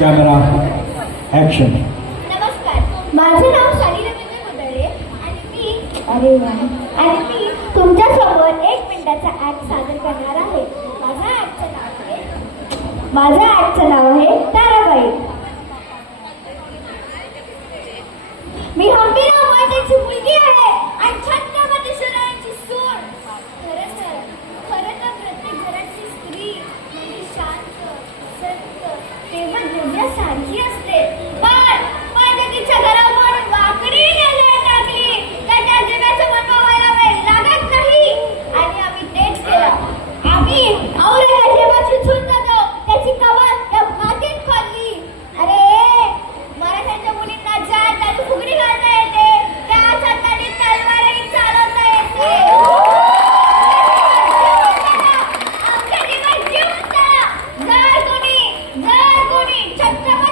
Camera action. नमस्कार, माझे नाव शाली रवींद्र मुदळे आणि मी तुमच्यासमोर 1 मिनिटाचा ऍक्ट सादर करणार आहे. माझ्या ऍक्टचं नाव आहे ताराबाई. मी हंबीराव मोहितेची मुलगी आहे आणि छत्रपती शिवरायांची सून. खरं तर प्रत्येक घराची स्त्री म्हणजे शांत, सत्य, तेव्हा दिव्यासारखी असते. पण तिच्या घरावर वाकडी नजर टाकली तर त्या दिव्याचं मन व्हायला वेळ लागत नाही. आणि आम्ही तेच केलं. आम्ही औरंगजेबाची झुंज जातो त्याची कबर त्या मातीत खोदली. अरे मराठ्यांच्या मुलींना जात आणि फुगडी घालता येते, त्याच हाताने तलवारही चालवता येते. आमच्या जीवात जीव होता. जर कोणी छत्रपती